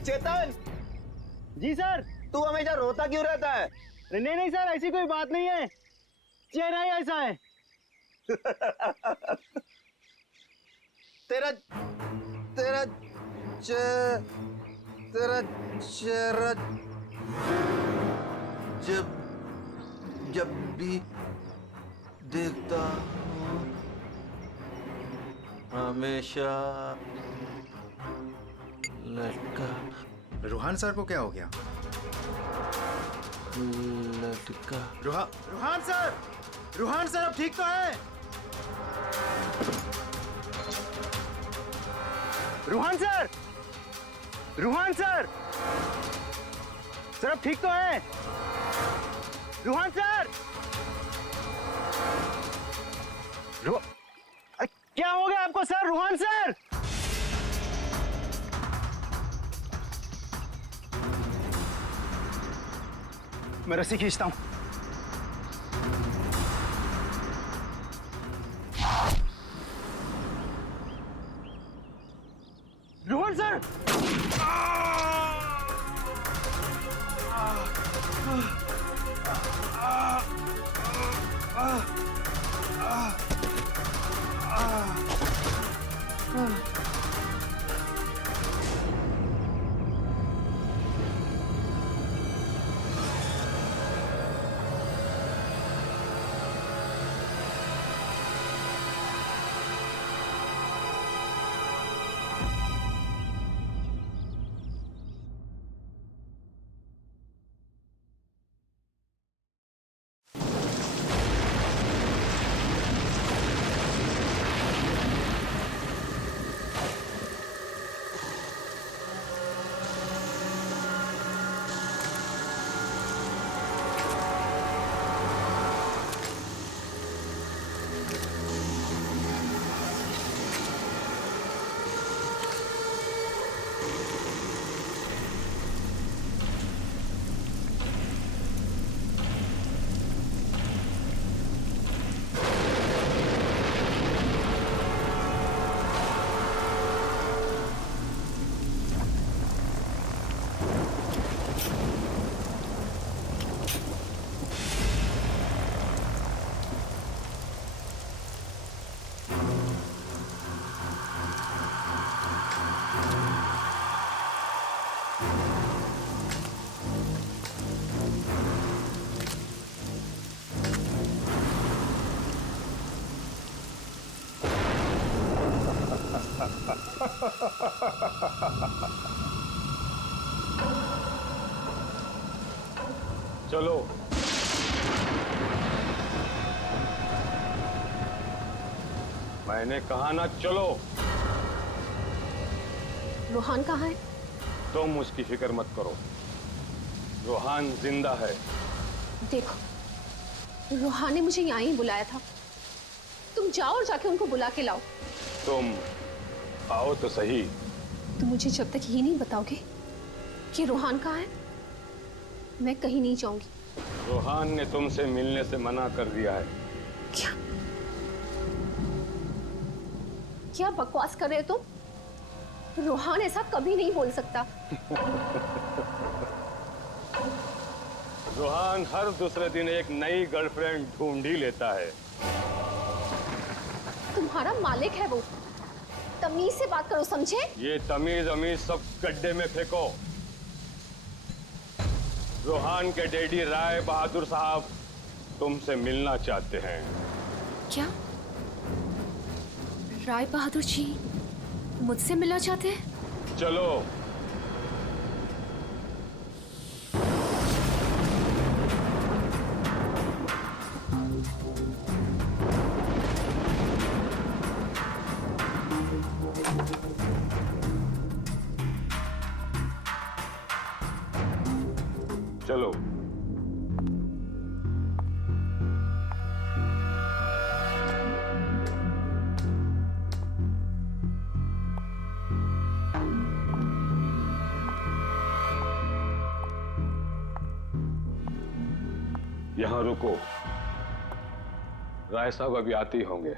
चेतन, जी sir. तू हमेशा रोता क्यों रहता है? नहीं नहीं सर, ऐसी कोई बात नहीं है, चेहरा ही ऐसा है। तेरा तेरा तेरा चेहरा जब जब भी देखता हूँ हमेशा लटका। रूहान सर को क्या हो गया? लटका। रूहान सर! रूहान सर अब ठीक तो है? Ruhan sir! Ruhan sir! Sir अब ठीक तो है? रूहान सर! क्या हो गया आपको सर? रूहान सर! मैं रस्सी खींचता हूं। रोहन सर! चलो। मैंने कहा ना चलो। रूहान कहाँ है? तुम उसकी फिक्र मत करो, रूहान जिंदा है। देखो, रूहान ने मुझे यहाँ ही बुलाया था। तुम जाओ और जाके उनको बुला के लाओ। तुम आओ तो सही। तुम मुझे जब तक ये नहीं बताओगे कि रूहान कहाँ है, मैं कहीं नहीं जाऊंगी। रूहान ने तुमसे मिलने से मना कर दिया है। क्या क्या बकवास कर रहे हो तुम? रूहान ऐसा कभी नहीं बोल सकता। रूहान हर दूसरे दिन एक नई गर्लफ्रेंड ढूंढ ही लेता है। तुम्हारा मालिक है वो, तमीज से बात करो, समझे? ये तमीज अमीज सब गड्ढे में फेंको। रूहान के डैडी राय बहादुर साहब तुमसे मिलना चाहते हैं। क्या राय बहादुर जी मुझसे मिलना चाहते हैं? चलो। चलो। यहां रुको, राय साहब अभी आते ही होंगे।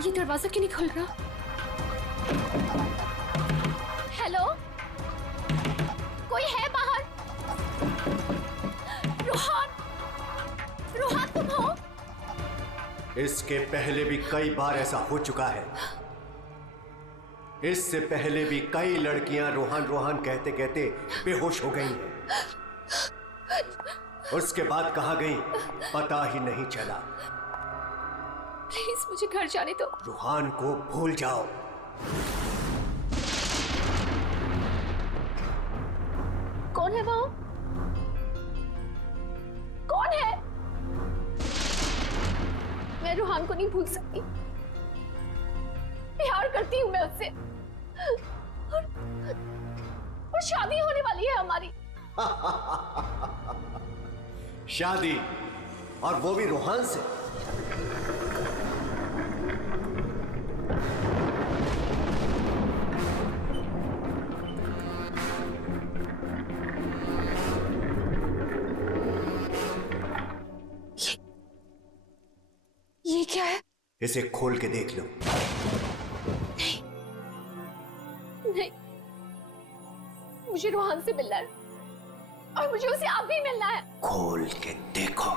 ये दरवाजा क्यों नहीं खुल रहा? हेलो, कोई है बाहर? रोहन, रोहन तुम हो? इसके पहले भी कई बार ऐसा हो चुका है। इससे पहले भी कई लड़कियां रोहन रोहन कहते कहते बेहोश हो गई हैं। उसके बाद कहां गई पता ही नहीं चला। प्लीज मुझे घर जाने दो। रोहन को भूल जाओ। कौन है वो? कौन है? मैं रोहन को नहीं भूल सकती। प्यार करती हूँ मैं उससे, और शादी होने वाली है हमारी। शादी, और वो भी रोहन से। ये क्या है? इसे खोल के देख लो। नहीं, मुझे रोहन से मिलना है, और मुझे उसे आप भी मिलना है। खोल के देखो।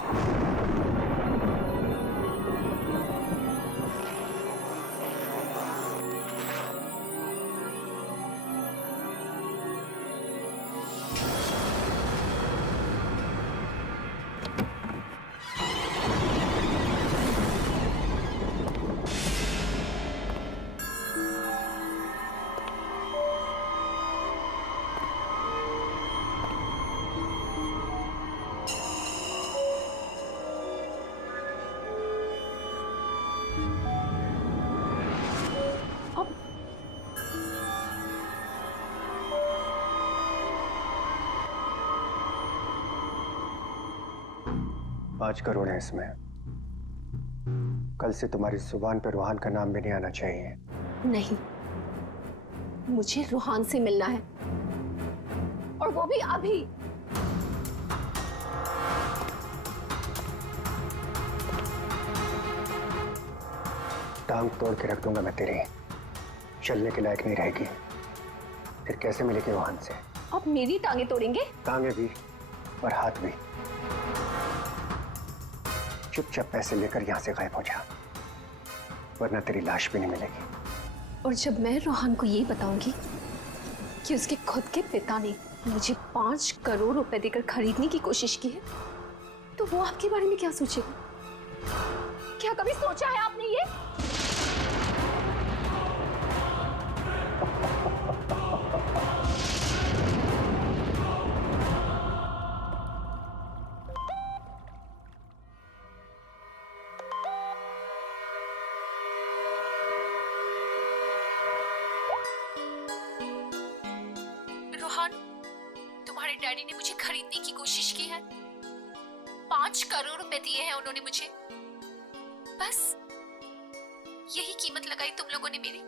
$5 करोड़ है इसमें। कल से तुम्हारी जुबान पर रोहन का नाम भी नहीं आना चाहिए। नहीं, मुझे रोहन से मिलना है, और वो भी अभी। टांग तोड़ के रख दूंगा मैं तेरी, चलने के लायक नहीं रहेगी। फिर कैसे मिलेगी रोहन से? आप मेरी टांगे तोड़ेंगे? टांगे भी और हाथ भी। चुपचाप पैसे लेकर यहां से गायब हो जा, वरना तेरी लाश भी नहीं मिलेगी। और जब मैं रोहन को ये बताऊंगी कि उसके खुद के पिता ने मुझे 5 करोड़ रुपए देकर खरीदने की कोशिश की है, तो वो आपके बारे में क्या सोचेगा? क्या कभी सोचा है आपने ये? रोहन, तुम्हारे डैडी ने मुझे खरीदने की कोशिश की है। 5 करोड़ रुपए दिए हैं उन्होंने मुझे। बस यही कीमत लगाई तुम लोगों ने मेरी।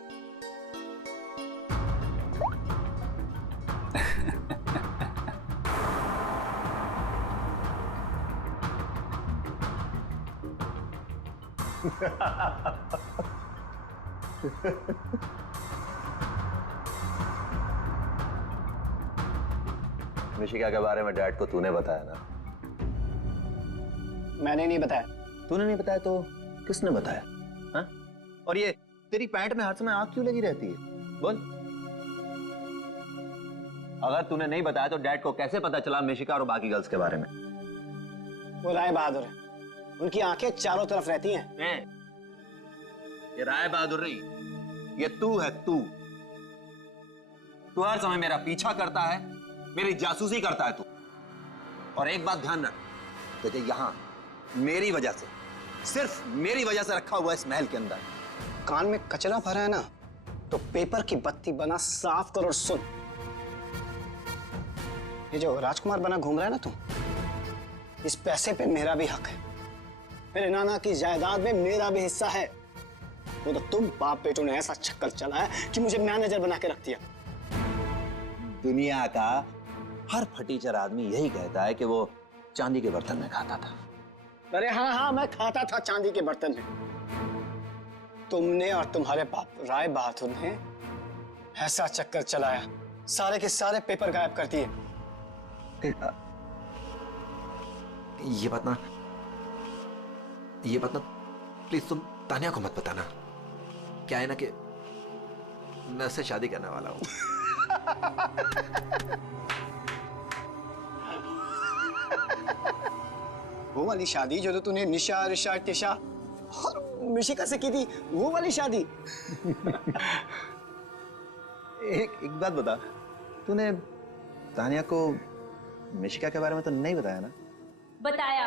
मिशिका के बारे में डैड को तूने बताया ना? मैंने नहीं बताया। तूने नहीं बताया तो किसने बताया? हाँ? और ये तेरी पैंट में हर समय आग क्यों लगी रहती है? बोल। अगर तूने नहीं बताया तो डैड को कैसे पता चला मिशिका और बाकी गर्ल्स के बारे में? वो राय बहादुर है, उनकी आंखें चारों तरफ रहती हैं। ये राय बहादुर नहीं, ये तू है। तू हर समय मेरा पीछा करता है, मेरी जासूसी करता है तू। और एक बात ध्यान रख, तुझे यहां मेरी वजह से, सिर्फ मेरी वजह से रखा हुआ इस महल के अंदर। कान में कचरा भरा है ना, तो पेपर की बत्ती बना साफ कर और सुन। ये जो राजकुमार बना घूम रहा है ना तू, इस पैसे पे मेरा भी हक है। मेरे नाना की जायदाद में मेरा भी हिस्सा है। वो तो तुम बाप बेटों ने ऐसा चक्कर चलाया कि मुझे मैनेजर बना के रख दिया। दुनिया का हर फटीचर आदमी यही कहता है कि वो चांदी के बर्तन में खाता था। अरे हाँ हाँ, मैं खाता था चांदी के बर्तन में। तुमने और तुम्हारे बाप राय बहादुर ने ऐसा चक्कर चलाया, सारे के सारे पेपर गायब कर दिए। ये बात ना प्लीज तुम तानिया को मत बताना। क्या है ना कि मैं उससे शादी करने वाला हूं। वो वाली शादी जो तो तूने निशा, ऋषा, टिशा और मिशिका से की थी, वो वाली शादी। एक बात बता, तूने तानिया को मिशिका के बारे में तो नहीं बताया ना? बताया।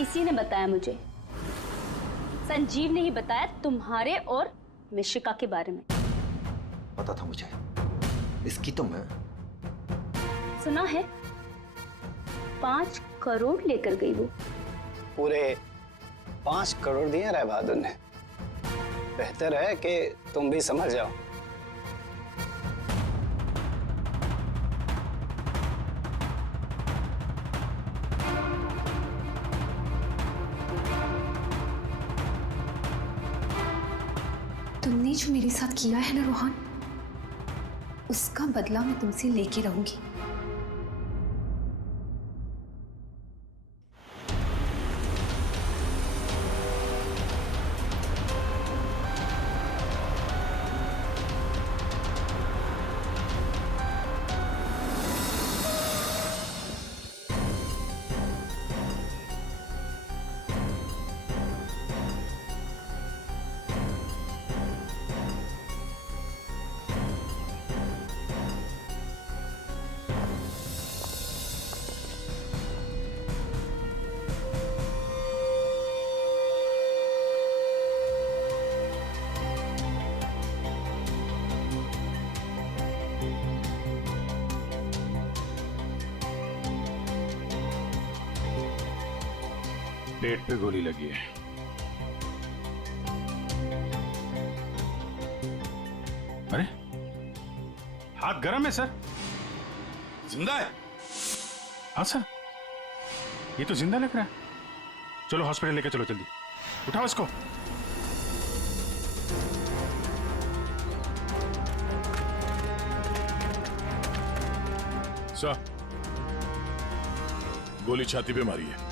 इसी ने बताया मुझे। संजीव ने ही बताया तुम्हारे और मिशिका के बारे में। पता था मुझे। इसकी तो मैं सुना है 5 करोड़ लेकर गई वो। पूरे 5 करोड़ दिए राय बहादुर ने। बेहतर है कि तुम भी समझ जाओ। तुमने जो मेरे साथ किया है ना रोहन, उसका बदला मैं तुमसे लेके रहूंगी। पेट पे गोली लगी है। अरे हाथ गर्म है सर। जिंदा है? हाँ सर, ये तो जिंदा लग रहा है। चलो हॉस्पिटल लेके चलो, जल्दी उठाओ इसको। सर, गोली छाती पे मारी है।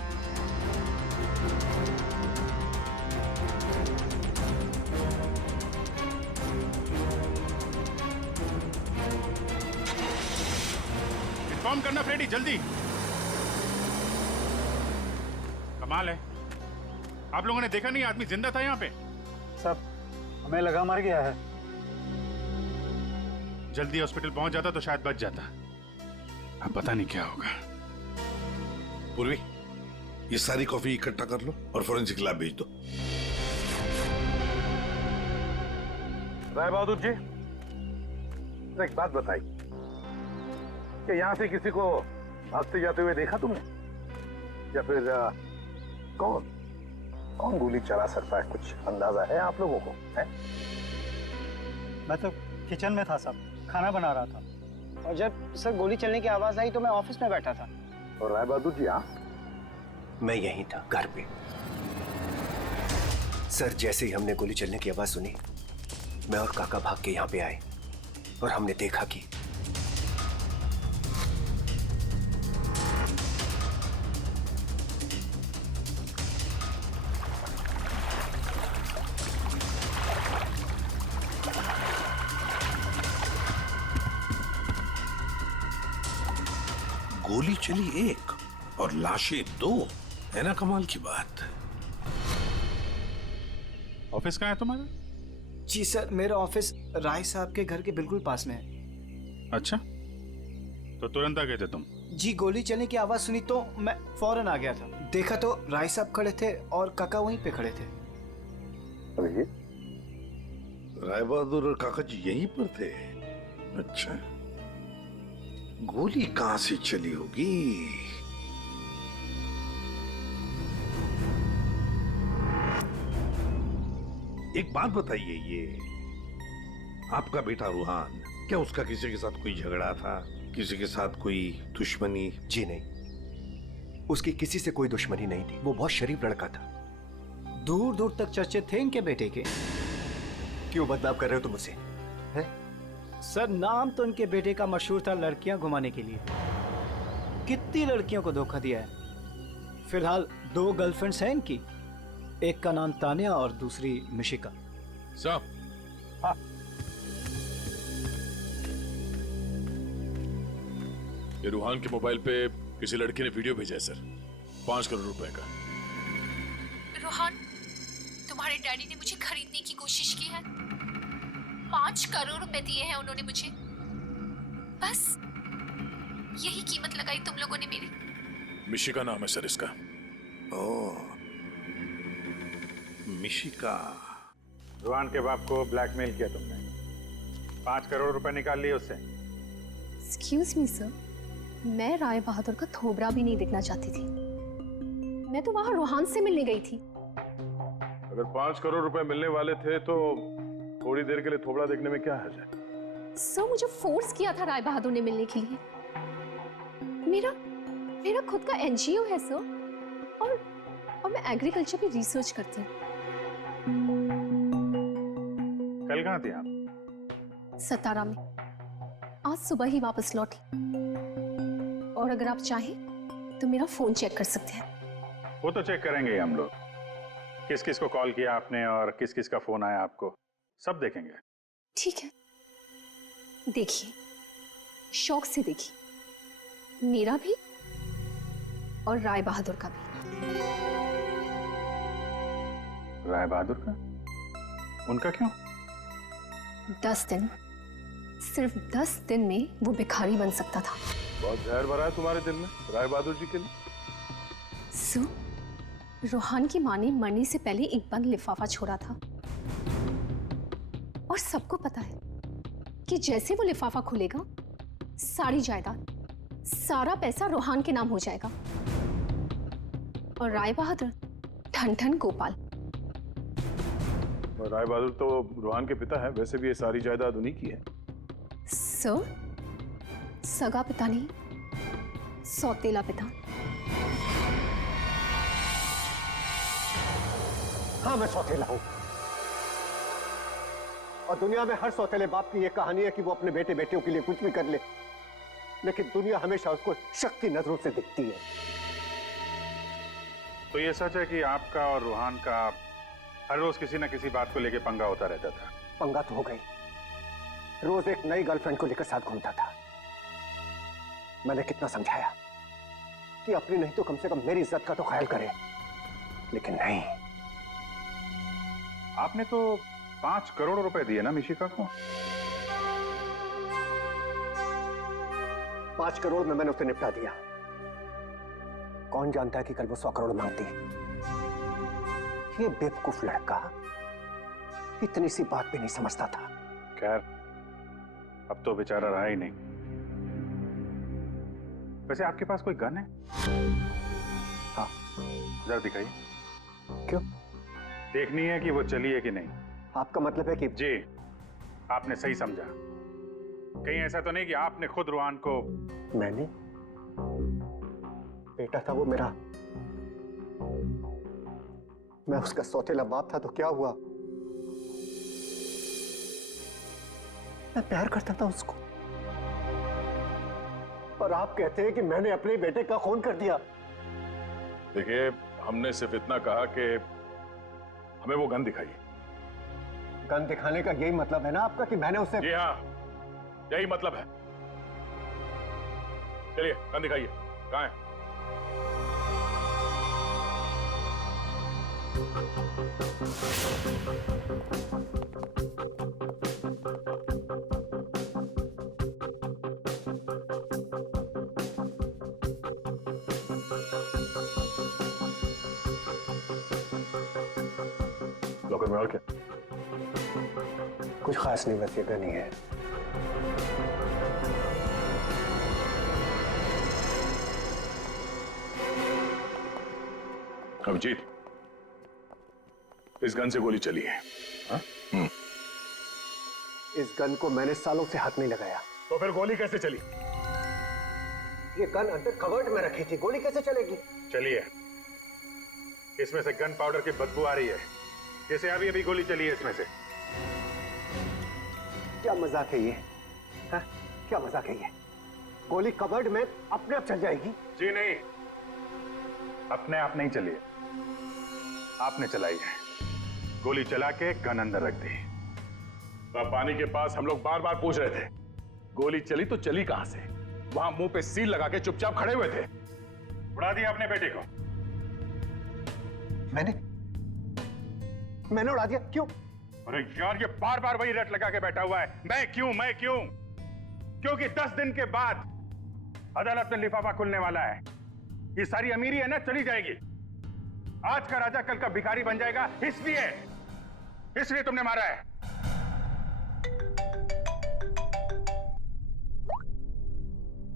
इन्फॉर्म करना फ्रेडी, जल्दी। कमाल है, आप लोगों ने देखा नहीं आदमी जिंदा था यहाँ पे? सब हमें लगा मर गया है। जल्दी हॉस्पिटल पहुंच जाता तो शायद बच जाता। अब पता नहीं क्या होगा। पूर्वी, ये सारी कॉफी इकट्ठा कर लो और फोरेंसिक लैब भेज दो। राय बहादुर जी, एक बात बताई कि यहां से किसी को भागते जाते हुए देखा तुमने, या फिर कौन गोली चला सकता है? कुछ अंदाजा है आप लोगों को? है? मैं तो किचन में था साहब, खाना बना रहा था। और जब सर गोली चलने की आवाज आई तो मैं ऑफिस में बैठा था। और राय बहादुर जी आप? मैं यहीं था, घर पे। सर, जैसे ही हमने गोली चलने की आवाज सुनी, मैं और काका भाग के यहां पे आए और हमने देखा कि गोली चली एक और लाशें 2, है ना कमाल की बात। ऑफिस कहाँ है तुम्हारा? जी सर, मेरा ऑफिस राय साहब के घर के बिल्कुल पास में है। अच्छा, तो तुरंत आ गए थे तुम? जी, गोली चलने की आवाज सुनी तो मैं फौरन आ गया था। देखा तो राय साहब खड़े थे और काका वहीं पे खड़े थे। राय बहादुर और काका जी यहीं पर थे? अच्छा, गोली कहां से चली होगी? एक बात बताइए, ये आपका बेटा रूहान, क्या उसका किसी के साथ कोई झगड़ा था, किसी के साथ कोई दुश्मनी? जी नहीं, उसकी किसी से कोई दुश्मनी नहीं थी। वो बहुत शरीफ लड़का था। दूर दूर तक चर्चे थे इनके बेटे के। क्यों बदनाम कर रहे हो तुम उसे? हैं? सर, नाम तो इनके बेटे का मशहूर था लड़कियां घुमाने के लिए। कितनी लड़कियों को धोखा दिया है। फिलहाल 2 गर्लफ्रेंड्स हैं इनकी, एक का नाम तानिया और दूसरी मिशिका। साहब, ये रूहान के मोबाइल पे किसी लड़की ने वीडियो भेजा है सर, 5 करोड़ रुपए का। रोहन, तुम्हारे डैडी ने मुझे खरीदने की कोशिश की है। 5 करोड़ रुपए दिए हैं उन्होंने मुझे। बस यही कीमत लगाई तुम लोगों ने मेरी। मिशिका नाम है सर इसका। ओह, मिशिका। रुहान के बाप को ब्लैकमेल किया तुमने, 5 करोड़ रुपए निकाल लिए उससे। एक्सक्यूज मी सर, मैं राय बहादुर का थोबड़ा भी नहीं देखना चाहती थी। मैं तो वहां रोहान से मिलने गई थी। अगर 5 करोड़ रुपए मिलने वाले थे तो थोड़ी देर के लिए थोबड़ा देखने में क्या हर्ज है? सर, मुझे फोर्स किया था राय बहादुर ने मिलने के लिए। मेरा खुद का एनजीओ है सर, और मैं एग्रीकल्चर पे रिसर्च करती हूँ। कल कहाँ थे आप? सतारा में। आज सुबह ही वापस लौटी। और अगर आप चाहें तो मेरा फोन चेक कर सकते हैं। वो तो चेक करेंगे ही हम लोग। किस किस को कॉल किया आपने और किस किस का फोन आया आपको, सब देखेंगे। ठीक है, देखिए, शौक से देखिए, मेरा भी और राय बहादुर का भी। राय बहादुर का? उनका क्यों? 10 दिन, सिर्फ 10 दिन में वो भिखारी बन सकता था। बहुत जहर भरा है तुम्हारे दिल में राय बहादुर जी के लिए। सो, रोहान की माँ ने मरने से पहले एक बंद लिफाफा छोड़ा था, और सबको पता है कि जैसे वो लिफाफा खुलेगा, सारी जायदाद, सारा पैसा रोहान के नाम हो जाएगा। और राय बहादुर ठन ठन गोपाल। राय बहादुर तो रूहान के पिता है, वैसे भी ये सारी जायदाद उन्हीं की है। सर, सगा पिता नहीं, सौतेला पिता। हाँ, मैं सौतेला हूं, और दुनिया में हर सौतेले बाप की यह कहानी है कि वो अपने बेटे बेटियों के लिए कुछ भी कर ले, लेकिन दुनिया हमेशा उसको शक की नजरों से दिखती है। तो ये सच है कि आपका और रूहान का हर रोज किसी न किसी बात को लेकर पंगा होता रहता था? पंगा तो हो गई, रोज एक नई गर्लफ्रेंड को लेकर साथ घूमता था। मैंने कितना समझाया कि अपनी नहीं तो कम से कम मेरी इज्जत का तो ख्याल करे, लेकिन नहीं। आपने तो 5 करोड़ रुपए दिए ना मिशिका को? 5 करोड़ में मैंने उसे निपटा दिया। कौन जानता है कि कल वो 100 करोड़ मांगती। ये बेवकूफ लड़का इतनी सी बात भी नहीं समझता था। खैर, अब तो बेचारा रहा ही नहीं। वैसे आपके पास कोई गन है? हाँ। जरा दिखाइए। क्यों? देखनी है कि वो चली है कि नहीं। आपका मतलब है कि? जी, आपने सही समझा। कहीं ऐसा तो नहीं कि आपने खुद रूहान को? मैंने? बेटा था वो मेरा, मैं उसका सौतेला बाप था, तो क्या हुआ? मैं प्यार करता था उसको, और आप कहते हैं कि मैंने अपने बेटे का खून कर दिया। देखिए, हमने सिर्फ इतना कहा कि हमें वो गन दिखाइए। गन दिखाने का यही मतलब है ना आपका कि मैंने उसे? जी हाँ, यही मतलब है। चलिए, गन दिखाइए। कहाँ है? लॉकर में और क्या? कुछ खास नहीं, बस ये गन ही है। अभिजीत, इस गन से गोली चली है। हाँ? इस गन को मैंने सालों से हाथ नहीं लगाया। तो फिर गोली कैसे चली? ये गन अंदर कवर्ड में रखी थी, गोली कैसे चलेगी? चलिए, इसमें से गन पाउडर की बदबू आ रही है, जैसे अभी अभी गोली चली है इसमें से। क्या मजाक है ये? हाँ? क्या मजाक है ये? गोली कवर्ड में अपने आप चल जाएगी? जी नहीं, अपने आप नहीं चली है, आपने चलाई है। गोली चला के गन अंदर रख दी। पानी के पास हम लोग बार बार पूछ रहे थे, गोली चली तो चली कहां से? वहां मुंह पे सील लगा के चुपचाप खड़े हुए थे। उड़ा दिया अपने बेटे को। मैंने उड़ा दिया? क्यों? अरे यार, ये बार बार वही रट लगा के बैठा हुआ है, मैं क्यों मैं क्यों? क्योंकि 10 दिन के बाद अदालत में लिफाफा खुलने वाला है। ये सारी अमीरी है ना, चली जाएगी। आज का राजा कल का भिखारी बन जाएगा, इसलिए तुमने मारा है।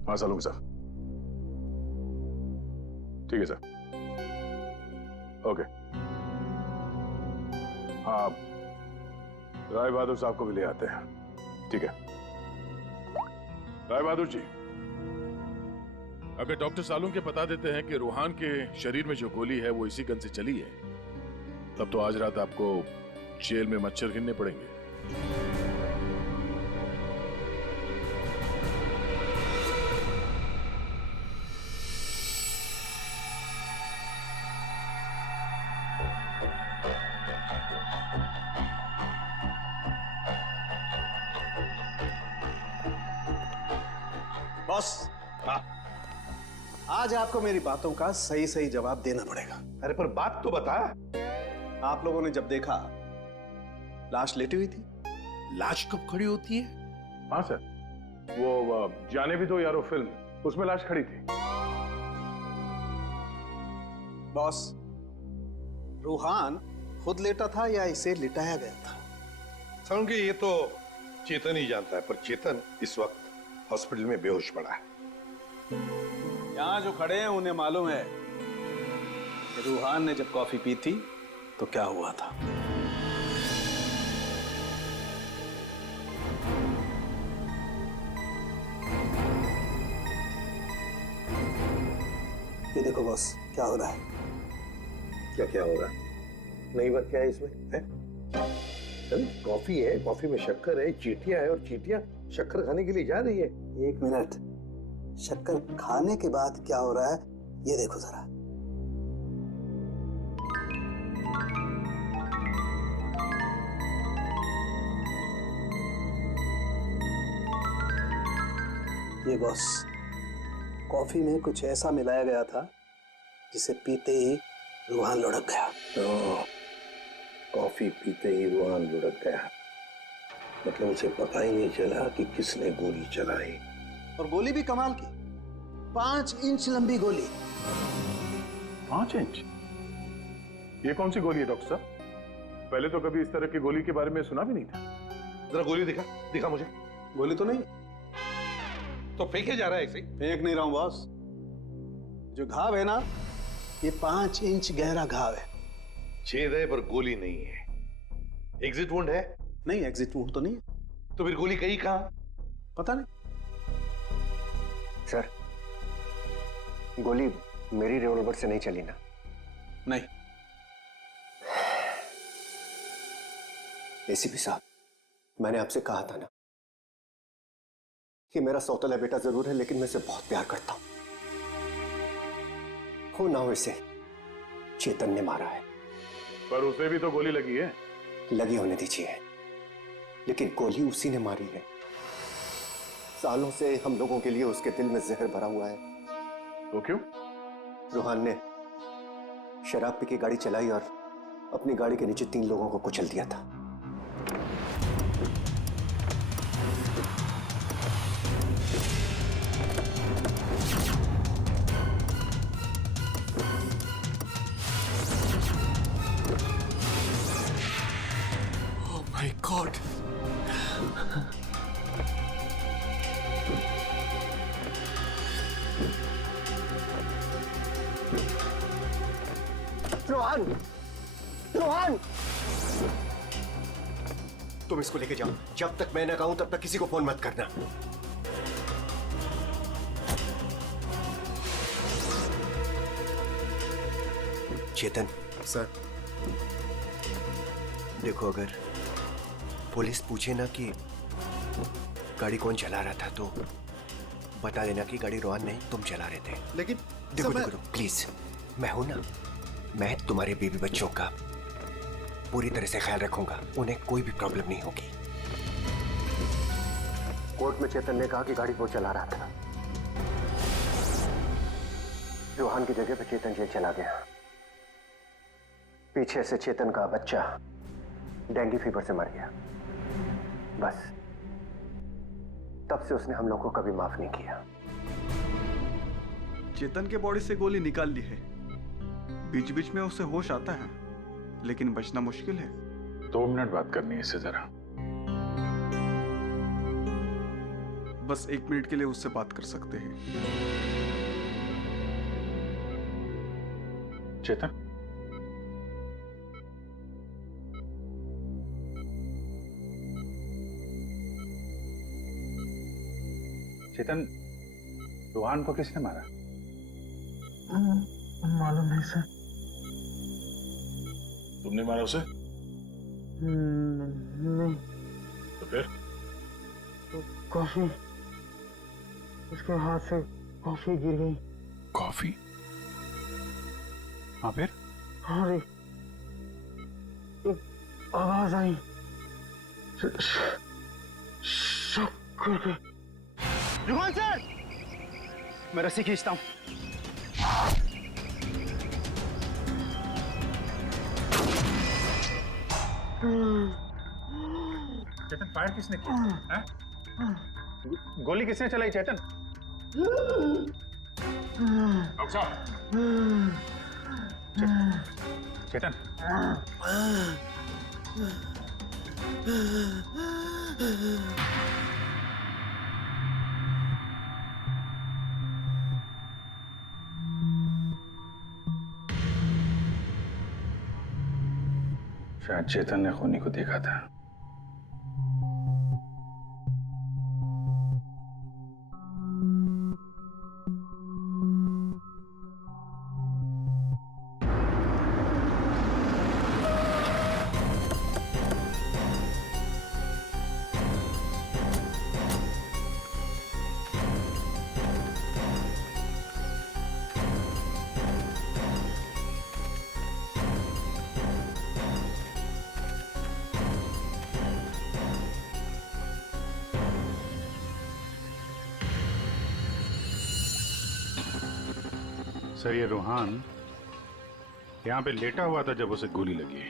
हाँ सलूंगा सर, ठीक है सर, ओके। हाँ, राय बहादुर साहब को भी ले आते हैं, ठीक है। राय बहादुर जी, अगर डॉक्टर सालून के बता देते हैं कि रूहान के शरीर में जो गोली है वो इसी गन से चली है, तब तो आज रात आपको जेल में मच्छर गिनने पड़ेंगे। बॉस, आज आपको मेरी बातों का सही सही जवाब देना पड़ेगा। अरे पर बात तो बता। आप लोगों ने जब देखा लाश लेटी हुई थी। लाश कब खड़ी होती है? हाँ सर, वो जाने भी दो यारो फिल्म, उसमें लाश खड़ी थी। बॉस, रूहान खुद लेटा था या इसे लिटाया गया था? समझ ये तो चेतन ही जानता है, पर चेतन इस वक्त हॉस्पिटल में बेहोश पड़ा है। यहाँ जो खड़े हैं उन्हें मालूम है कि रूहान ने जब कॉफी पी थी तो क्या हुआ था। ये देखो बॉस, क्या हो रहा है। क्या हो रहा है? नई बात क्या है इसमें? है? कॉफी है, कॉफी में शक्कर है, चींटियां है, और चींटियां शक्कर खाने के लिए जा रही है। एक मिनट, शक्कर खाने के बाद क्या हो रहा है ये देखो जरा। ये बॉस, कॉफी में कुछ ऐसा मिलाया गया था जिसे पीते ही रूहान लुढ़क गया। कॉफी पीते ही रूहान लुढ़क गया, मतलब उसे पता ही नहीं चला कि किसने गोली चलाई। और गोली भी कमाल की, 5 इंच लंबी गोली। 5 इंच? ये कौन सी गोली है डॉक्टर साहब? पहले तो कभी इस तरह की गोली के बारे में सुना भी नहीं था। जरा गोली दिखा मुझे। गोली तो नहीं। तो फेंके जा रहा है ऐसे? फेंक नहीं रहा हूं बॉस, जो घाव है ना, ये 5 इंच गहरा घाव है। छेद है पर गोली नहीं है। एग्जिट वुंड है? नहीं, एग्जिट वुंड तो नहीं है। तो फिर गोली कहीं कहां? पता नहीं। सर, गोली मेरी रिवॉल्वर से नहीं चली ना? नहीं। एसीपी साहब, मैंने आपसे कहा था ना कि मेरा सौतेला बेटा जरूर है, लेकिन मैं इसे बहुत प्यार करता हूं। हो ना हो, इसे चेतन ने मारा है। पर उसे भी तो गोली लगी है। लगी होने दीजिए, लेकिन गोली उसी ने मारी है। सालों से हम लोगों के लिए उसके दिल में जहर भरा हुआ है। वो क्यों? रूहान ने शराब पी के गाड़ी चलाई और अपनी गाड़ी के नीचे 3 लोगों को कुचल दिया था। रोहन, रोहन, तुम इसको लेके जाओ। जब तक मैं ना कहूं तब तक किसी को फोन मत करना। चेतन सर। देखो, अगर पुलिस पूछे ना कि गाड़ी कौन चला रहा था तो बता देना कि गाड़ी रोहन नहीं, तुम चला रहे थे। लेकिन देखो देखो प्लीज, मैं हूं ना, मैं तुम्हारे बेबी बच्चों का पूरी तरह से ख्याल रखूंगा, उन्हें कोई भी प्रॉब्लम नहीं होगी। कोर्ट में चेतन ने कहा कि गाड़ी वो चला रहा था। रोहन की जगह पे चेतन जेल चला गया। पीछे से चेतन का बच्चा डेंगू फीवर से मर गया। बस तब से उसने हम लोगों को कभी माफ नहीं किया। चेतन के बॉडी से गोली निकाल ली है। बीच बीच में उसे होश आता है, लेकिन बचना मुश्किल है। 2 मिनट बात करनी है इससे जरा। बस 1 मिनट के लिए उससे बात कर सकते हैं। चेतन, चेतन, रोहन को किसने मारा? मालूम नहीं सर। तुमने मारा उसे? नहीं। तो फिर? तो कॉफी, उसके हाथ से कॉफी गिर गई। कॉफी? हाँ फिर? और एक आवाज आई, शक करके। रुकन सर, मैं रस्सी खींचता हूं। चेतन, फायर किसने किया है? गोली किसने चलाई चेतन? डॉक्टर साहब, चेतन, शायद चेतन ने खूनी को देखा था। सर, ये रोहन यहाँ पे लेटा हुआ था जब उसे गोली लगी।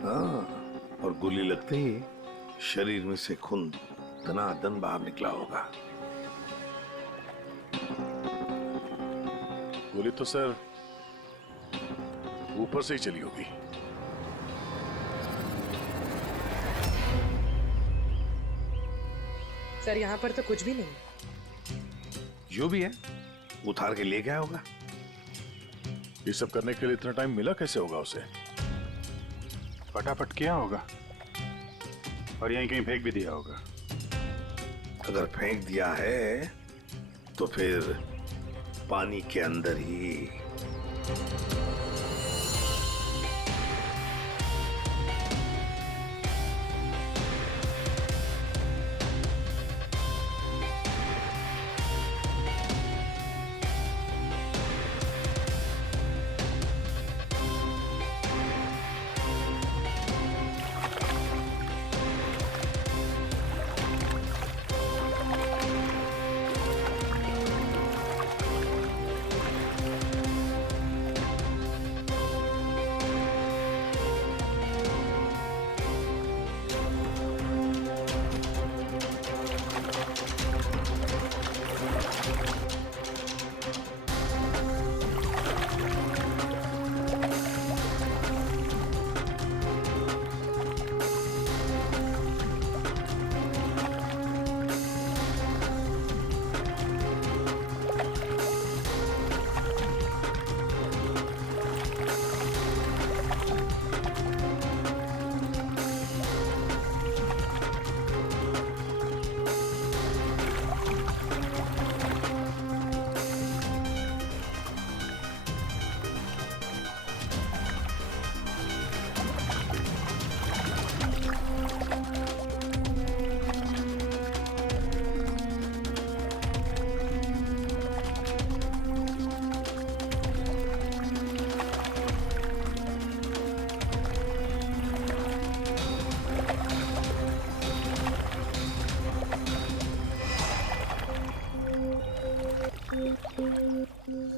हाँ, और गोली लगते ही शरीर में से खून दनादन बाहर निकला होगा। गोली तो सर ऊपर से ही चली होगी। सर, यहाँ पर तो कुछ भी नहीं। जो भी है उतार के ले गया होगा। ये सब करने के लिए इतना टाइम मिला कैसे होगा उसे? फटाफट किया होगा और यहीं कहीं फेंक भी दिया होगा। अगर फेंक दिया है तो फिर पानी के अंदर ही।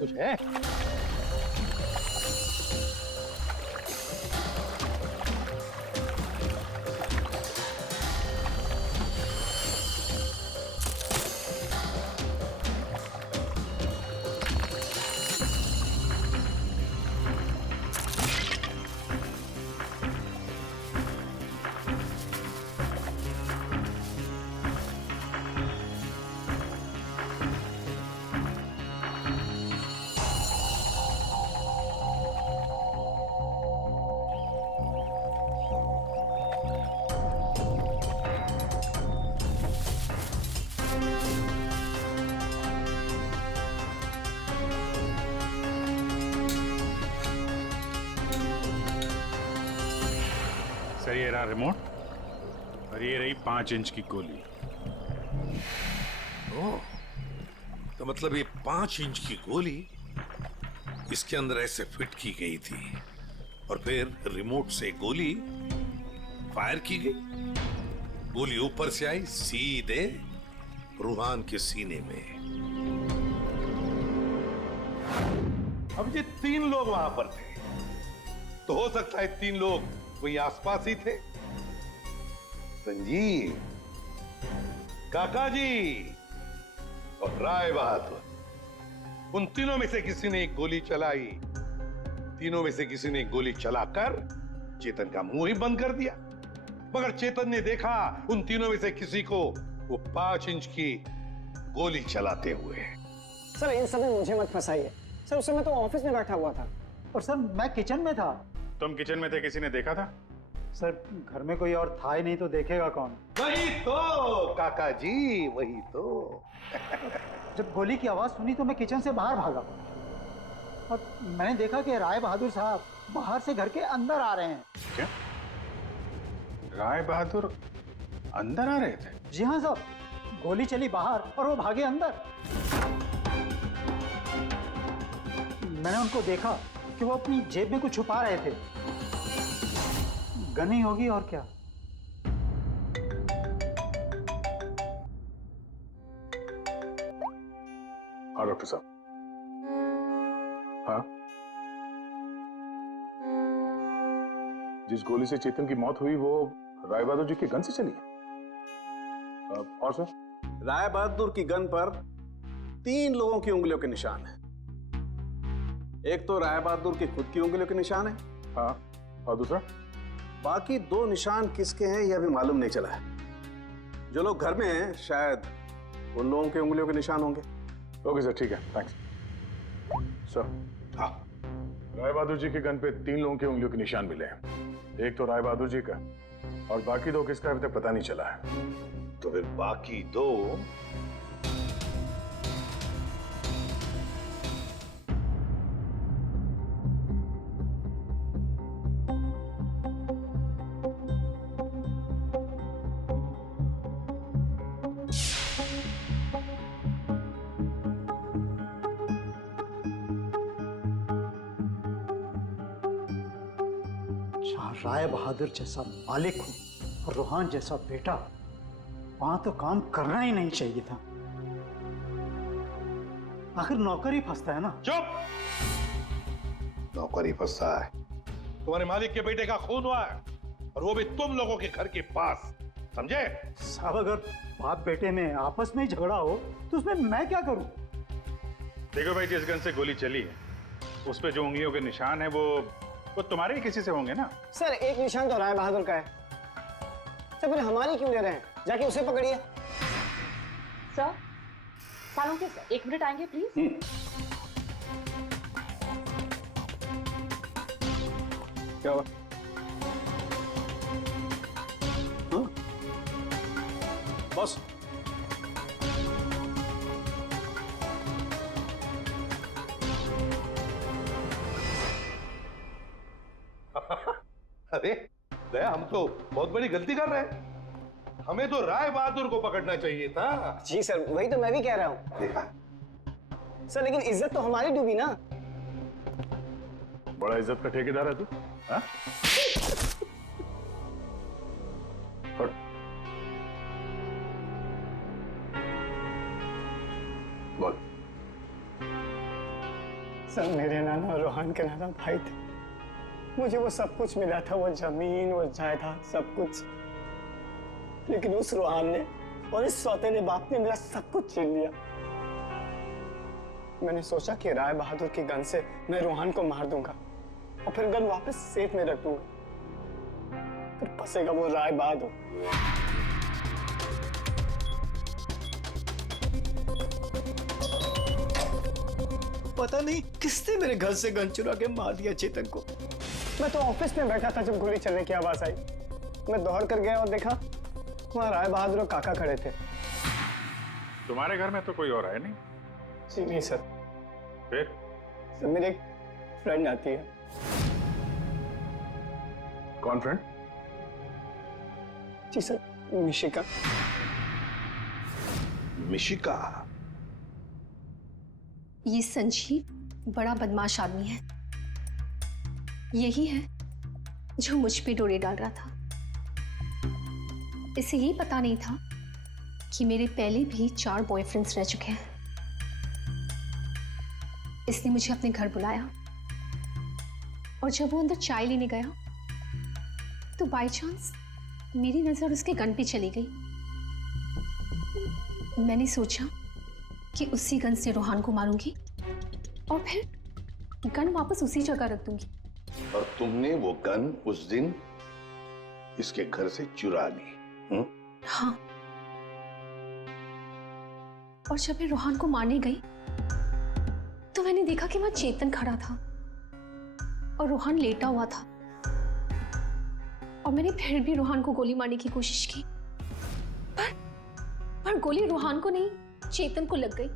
कुछ है? सर ये रहा रिमोट और ये रही 5 इंच की गोली। ओह, तो मतलब ये 5 इंच की गोली इसके अंदर ऐसे फिट की गई थी और फिर रिमोट से गोली फायर की गई। गोली ऊपर से आई सीधे रूहान के सीने में। अब ये 3 लोग वहां पर थे, तो हो सकता है 3 लोग वही आसपास ही थे। संजीव, काका जी और राय बहादुर, उन तीनों में से किसी ने एक गोली चलाई। तीनों में से किसी ने एक गोली चलाकर चेतन का मुंह ही बंद कर दिया, मगर चेतन ने देखा उन तीनों में से किसी को वो 5 इंच की गोली चलाते हुए। सर इन सब में मुझे मत फंसाइए सर, उस समय तो ऑफिस में बैठा हुआ था। और सर मैं किचन में था। तुम किचन में थे, किसी ने देखा था? सर घर में कोई और था ही नहीं तो देखेगा कौन? वही तो काका जी, वही तो। जब गोली की आवाज सुनी तो मैं किचन से बाहर भागा और मैंने देखा कि राय बहादुर साहब बाहर से घर के अंदर आ रहे हैं। क्या? राय बहादुर अंदर आ रहे थे? जी हाँ साहब, गोली चली बाहर और वो भागे अंदर। मैंने उनको देखा कि वो अपनी जेब में कुछ छुपा रहे थे। गन ही होगी और क्या। हाँ डॉक्टर साहब। हाँ, जिस गोली से चेतन की मौत हुई वो राय बहादुर जी की गन से चली है। और सर? राय बहादुर की गन पर 3 लोगों की उंगलियों के निशान है। एक तो राय बहादुर की खुद की उंगलियों के निशान है। हाँ, और दूसरा? बाकी 2 निशान किसके हैं यह अभी मालूम नहीं चला है। जो लोग घर में हैं शायद उन लोगों के उंगलियों के निशान होंगे। ओके सर, ठीक है, थैंक्स सर। हाँ, राय बहादुर जी के गन पे 3 लोगों की उंगलियों के निशान मिले हैं। एक तो राय बहादुर जी का और बाकी 2 किसका अभी तक पता नहीं चला है। तो फिर बाकी 2 जहाँ राय बहादुर जैसा मालिक हो और रूहान जैसा बेटा, वहां तो काम करना ही नहीं चाहिए था। आखिर नौकर ही फंसता है ना। चुप! नौकर ही फंसता है। तुम्हारे मालिक के बेटे का खून हुआ है और वो भी तुम लोगों के घर के पास, समझे? साहब अगर बाप बेटे में आपस में ही झगड़ा हो तो उसमें मैं क्या करूं? देखो भाई, जिस गन से गोली चली है उस पे जो उंगलियों के निशान है वो तुम्हारे ही किसी से होंगे ना। सर एक निशान तो राय बहादुर का है। सर फिर हमारी क्यों ले रहे हैं? जाके उसे पकड़िए। सर सालों के सर 1 मिनट आएंगे प्लीज। क्या हुआ? बॉस, अरे दया, हम तो बहुत बड़ी गलती कर रहे हैं। हमें तो राय बहादुर को पकड़ना चाहिए था। जी सर, वही तो मैं भी कह रहा हूँ। देखा सर लेकिन इज्जत तो हमारी डूबी ना। बड़ा इज्जत का ठेकेदार है तू, हाँ? हट। बोल। सर मेरे नाना रोहान के नाना भाई थे। मुझे वो सब कुछ मिला था, वो जमीन, वो जायदाद, सब कुछ। लेकिन उस रोहान ने और इस सौतेले बाप ने मेरा सब कुछ छीन लिया। मैंने सोचा कि राय बहादुर की गन से मैं रोहान को मार दूंगा और फिर गन वापस सेफ में रख दूंगा, फिर फंसेगा वो राय बहादुर। पता नहीं किसने मेरे घर से गन चुरा के मार दिया चेतन को। मैं तो ऑफिस में बैठा था जब गोली चलने की आवाज आई। मैं दौड़ कर गया और देखा वहां राय बहादुर और काका खड़े थे। तुम्हारे घर में तो कोई और है नहीं? जी नहीं सर। फिर? सर मेरी एक फ्रेंड आती है। कौन फ्रेंड? जी सर, मिशिका। मिशिका? ये संजीव बड़ा बदमाश आदमी है। यही है जो मुझ पे डोरे डाल रहा था। इसे ये पता नहीं था कि मेरे पहले भी 4 बॉयफ्रेंड्स रह चुके हैं। इसने मुझे अपने घर बुलाया और जब वो अंदर चाय लेने गया तो बाय चांस मेरी नजर उसके गन पे चली गई। मैंने सोचा कि उसी गन से रोहान को मारूंगी और फिर गन वापस उसी जगह रख दूंगी। और तुमने वो गन उस दिन इसके घर से चुरा ली? हाँ। और जब मैं रोहान को मारने गई तो मैंने देखा कि वहां चेतन खड़ा था और रोहान लेटा हुआ था। और मैंने फिर भी रोहान को गोली मारने की कोशिश की, पर गोली रोहान को नहीं चेतन को लग गई।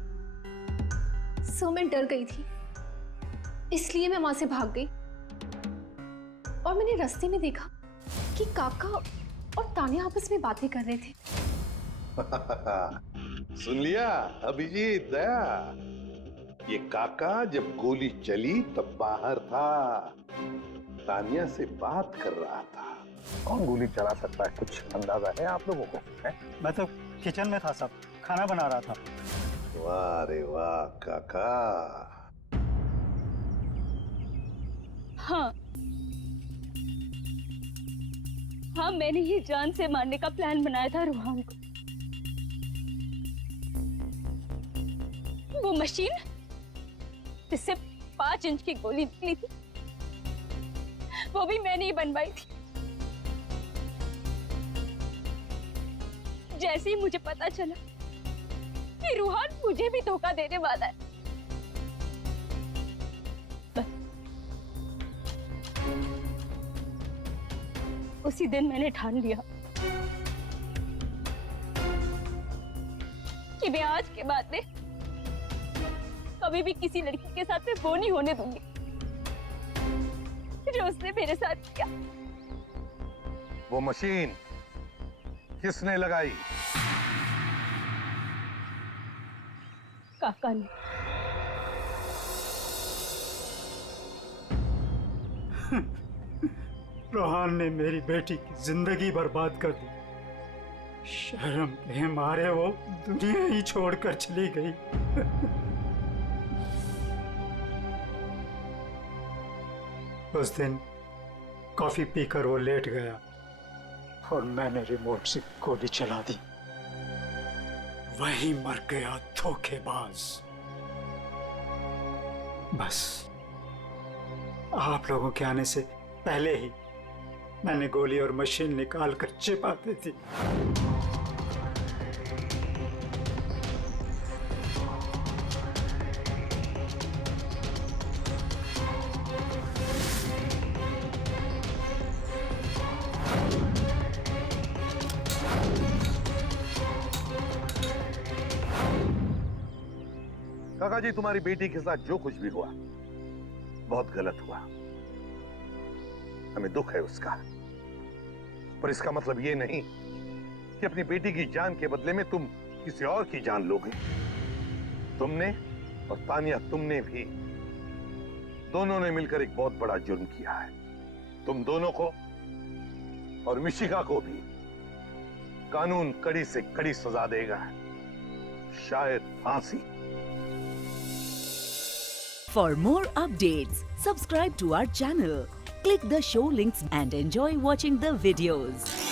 सो मैं डर गई थी, इसलिए मैं वहां से भाग गई। और मैंने रास्ते में देखा कि काका और तानिया आपस में बातें कर रहे थे। सुन लिया अभिजीत, दया? ये काका जब गोली चली तब बाहर था, तानिया से बात कर रहा था। कौन गोली चला सकता है, कुछ अंदाजा है आप लोगों को? है? मैं तो किचन में था साहब, खाना बना रहा था। वाह रे वाह काका। हाँ हाँ, मैंने ही जान से मारने का प्लान बनाया था रोहान को। वो मशीन जिससे 5 इंच की गोली निकली थी, वो भी मैंने ही बनवाई थी। जैसे ही मुझे पता चला कि रोहान मुझे भी धोखा देने वाला है, उसी दिन मैंने ठान लिया कि मैं आज के बाद में कभी भी किसी लड़की के साथ में वो नहीं होने दूंगी जो उसने मेरे साथ किया। वो मशीन किसने लगाई? काका ने। रोहान ने मेरी बेटी की जिंदगी बर्बाद कर दी। शर्म के मारे वो दुनिया ही छोड़कर चली गई। उस दिन कॉफी पीकर वो लेट गया और मैंने रिमोट से गोली चला दी। वही मर गया धोखेबाज। बस आप लोगों के आने से पहले ही मैंने गोली और मशीन निकाल कर छिपा दी थी। काका जी, तुम्हारी बेटी के साथ जो कुछ भी हुआ बहुत गलत हुआ। हमें दुख है उसका, पर इसका मतलब ये नहीं कि अपनी बेटी की जान के बदले में तुम किसी और की जान लोगे। तुमने और तानिया, तुमने भी, दोनों ने मिलकर एक बहुत बड़ा जुर्म किया है। तुम दोनों को और मिशिका को भी कानून कड़ी से कड़ी सजा देगा, शायद फांसी। For more updates, subscribe to our channel, click the show links and enjoy watching the videos.